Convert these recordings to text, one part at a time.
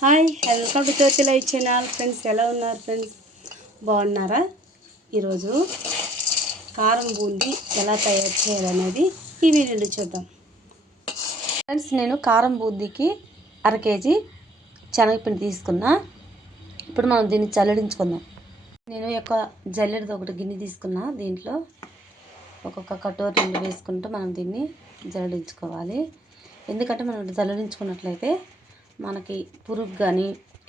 Hi, welcome to Jyoti live channel. Friends, ఎలా ఉన్నారు friends? బాగున్నారా? ఈరోజు కారం బూందీ ఎలా తయారు చేయాలనేది ఈ వీడియోలో చూద్దాం. ఫ్రెండ్స్, నేను కారం బూందీకి 1/2 కేజీ శనగపిండి తీసుకున్నా. ఇప్పుడు మనం దీన్ని జల్లడించుకుందాం. నేను జల్లెడది ఒకటి గిన్నె తీసుకున్నా. దీంట్లో ఒక్కొక్క కటోరీ నీళ్ళు వేసుకుంటూ మనం దీన్ని జల్లడించుకోవాలి. ఎందుకంటే మనం జల్లడించుకున్నట్లయితే మనకి పురుగు కానీ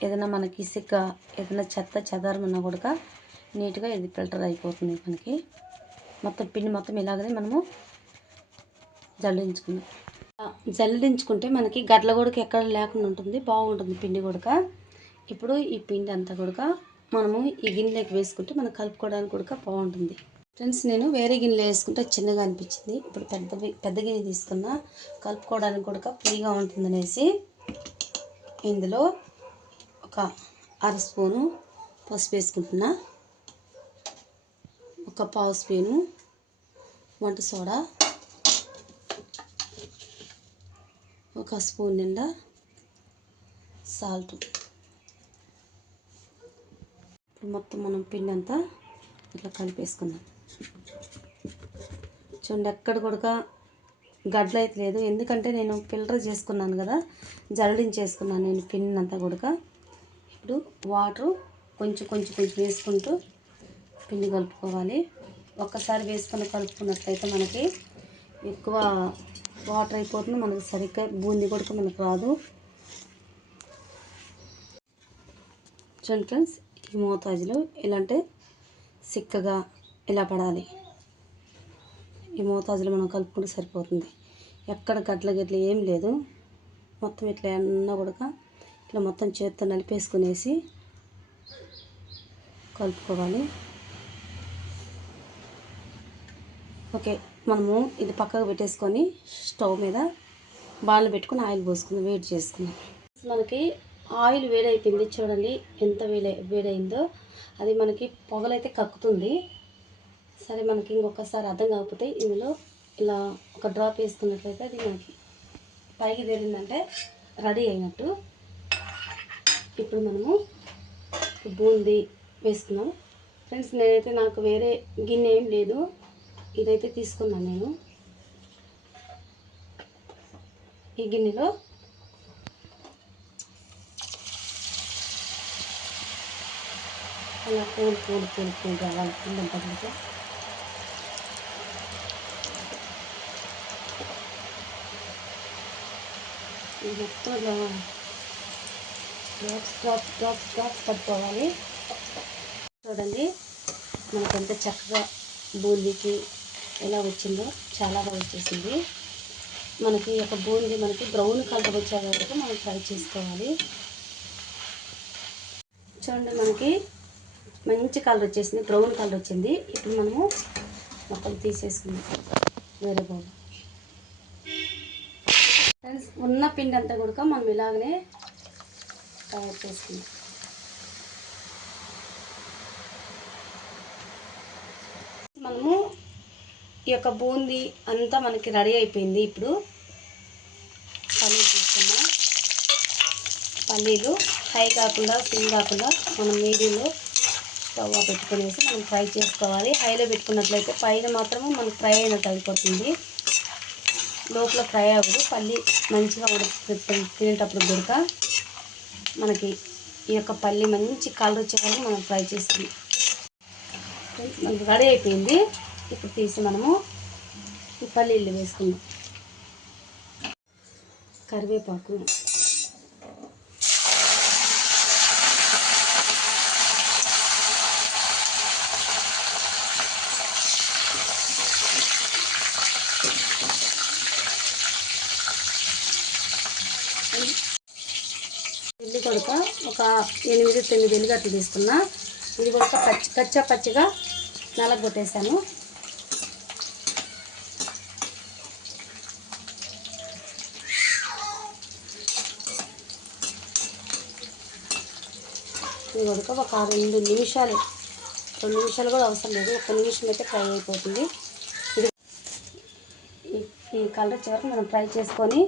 ఏదైనా మనకి ఇసుక ఏదైనా చెత్త చెదారం ఉన్నా కూడా నీట్గా ఇది ఫిల్టర్ అయిపోతుంది. మనకి మొత్తం పిండి మొత్తం ఇలాగనే మనము జల్లించుకుందాం. జల్లించుకుంటే మనకి గడ్ల కూడా ఎక్కడ లేకుండా ఉంటుంది, బాగుంటుంది పిండి కూడా. ఇప్పుడు ఈ పిండి అంతా కూడా మనము ఈ గిన్నెలోకి వేసుకుంటే మనం కలుపుకోవడానికి కూడా బాగుంటుంది. ఫ్రెండ్స్, నేను వేరే గిన్నెలో వేసుకుంటే చిన్నగా అనిపించింది. ఇప్పుడు పెద్ద గిన్నె తీసుకున్నా, కలుపుకోవడానికి కూడా ఫ్రీగా ఉంటుందనేసి ఇందులో ఒక 1/2 స్పూను పసుపు వేసుకుంటున్నా, ఒక 1/2 స్పూను వంట సోడా, ఒక స్పూన్ నిండా సాల్ట్. మొత్తం మనం పిండి అంతా ఇట్లా కలిపేసుకుందాం. చూడండి, ఎక్కడ కూడా గడ్డలు అయితే లేదు. ఎందుకంటే నేను ఫిల్టర్ చేసుకున్నాను కదా, జల్లించేసుకున్నాను నేను పిండిని అంతా కూడా. ఇప్పుడు వాటర్ కొంచెం కొంచెం కొంచెం వేసుకుంటూ పిండి కలుపుకోవాలి. ఒక్కసారి వేసుకొని కలుపుకున్నట్లయితే మనకి ఎక్కువ వాటర్ అయిపోతుంది, మనకి సరిగ్గా బూందీ కూడా మనకు రాదు. చూడండి ఫ్రెండ్స్, ఈ మోతాజులో ఇలా అంటే చిక్కగా ఇలా పడాలి. ఈ మోతాజులో మనం కలుపుకుంటే సరిపోతుంది. ఎక్కడ గడ్ల ఏం లేదు. మొత్తం ఇట్లా అన్నా కూడా ఇట్లా మొత్తం చేత్తో నలిపేసుకునేసి కలుపుకోవాలి. ఓకే, మనము ఇది పక్కకు పెట్టేసుకొని స్టవ్ మీద బాణలు పెట్టుకొని ఆయిల్ పోసుకుందాం, వేడి చేసుకుందాం. మనకి ఆయిల్ వేడైపోయింది. చూడండి ఎంత వేడైందో. అది మనకి పొగలైతే కక్కుతుంది. సరే, మనకి ఇంకొకసారి అర్థం కాకపోతే ఇందులో ఇలా ఒక డ్రాప్ వేసుకున్నట్లయితే అది మనకి పైకి తేలిందంటే రెడీ అయినట్టు. ఇప్పుడు మనము బూందీ వేసుకున్నాం. ఫ్రెండ్స్, నేనైతే నాకు వేరే గిన్నె ఏం లేదు, ఇదైతే తీసుకున్నాను నేను. ఈ గిన్నెలో అలా కూల్ రావాలి కింద. మొత్తం ఇలా డ్రాప్స్ పట్టుకోవాలి. చూడండి, మనకు ఎంత చక్కగా బూందీకి ఎలా వచ్చిందో, చాలా బాగా వచ్చేసింది. మనకి ఒక బూందీ మనకి బ్రౌన్ కలర్ వచ్చే వరకు మనం ఫ్రై చేసుకోవాలి. చూడండి, మనకి మంచి కలర్ వచ్చేసింది, బ్రౌన్ కలర్ వచ్చింది. ఇప్పుడు మనము మొత్తం తీసేసుకుందాం వేరే బౌల్. ఫ్రెండ్స్, ఉన్న పిండి అంతా కూడా మనం ఇలాగనే తయారు చేసుకుందాం. మనము ఈ బూందీ అంతా మనకి రెడీ అయిపోయింది. ఇప్పుడు పల్లీలు తీసుకున్నాం. పల్లీలు హై కాకుండా సిమ్ కాకుండా మనం మీడియంలో స్టవ్ పెట్టుకునేసి మనం ఫ్రై చేసుకోవాలి. హైలో పెట్టుకున్నట్లయితే పైన మాత్రమే మనకు ఫ్రై అయినట్టు అయిపోతుంది, లోపల ఫ్రై అవ్వదు. పల్లి మంచిగా తినేటప్పుడు గుడక మనకి ఈ పల్లి మంచి కలర్ వచ్చే వరకు మనం ఫ్రై చేసుకుందాం. మనకి రెడీ అయిపోయింది. ఇప్పుడు తీసి మనము ఈ పల్లీలు వేసుకుందాం. కరివేపాకు, ఎల్లి కొడుక ఒక 8-9 ఎల్లిగడ్డలు తీసుకున్నా. ఇది కూడా పచ్చిగా నలగొట్టేసాను. ఇది కూడా ఒక 2 నిమిషాలు కూడా అవసరం లేదు, 1 నిమిషం అయితే ఫ్రై అయిపోతుంది. ఇది ఈ కలర్ చివరికి మనం ఫ్రై చేసుకొని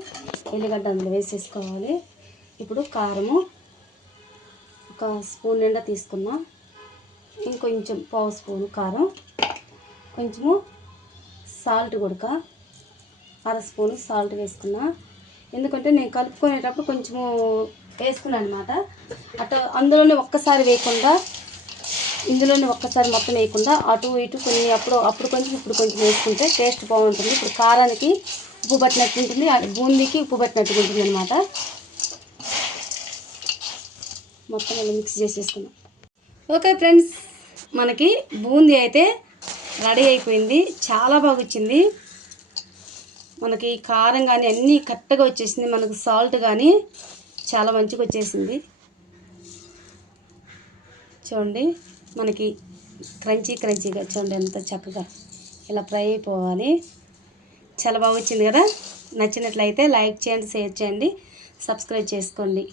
ఎల్లిగడ్డ అందులో వేసేసుకోవాలి. ఇప్పుడు కారము ఒక స్పూన్ నిండా తీసుకున్నా. ఇంకొంచెం పావు స్పూను కారం, కొంచెము సాల్ట్ కూడా అర స్పూను సాల్ట్ వేసుకున్నా. ఎందుకంటే నేను కలుపుకునేటప్పుడు కొంచెము వేసుకున్నాను అనమాట. అందులోనే ఒక్కసారి వేయకుండా, ఇందులోనే ఒక్కసారి మొత్తం వేయకుండా అటు ఇటు కొన్ని అప్పుడు కొంచెం ఇప్పుడు కొంచెం వేసుకుంటే టేస్ట్ బాగుంటుంది. ఇప్పుడు కారానికి ఉప్పు పట్టినట్టు ఉంటుంది, బూందీకి ఉప్పు పట్టినట్టుగా ఉంటుంది అనమాట. మొత్తం ఇలా మిక్స్ చేసేసుకున్నాం. ఓకే ఫ్రెండ్స్, మనకి బూందీ అయితే రెడీ అయిపోయింది. చాలా బాగా వచ్చింది. మనకి కారం కానీ అన్నీ కరెక్ట్గా వచ్చేసింది. మనకు సాల్ట్ కానీ చాలా మంచిగా వచ్చేసింది. చూడండి, మనకి క్రంచీగా చూడండి ఎంత చక్కగా ఇలా ఫ్రై అయిపోవాలి. చాలా బాగా వచ్చింది కదా. నచ్చినట్లయితే లైక్ చేయండి, షేర్ చేయండి, సబ్స్క్రైబ్ చేసుకోండి.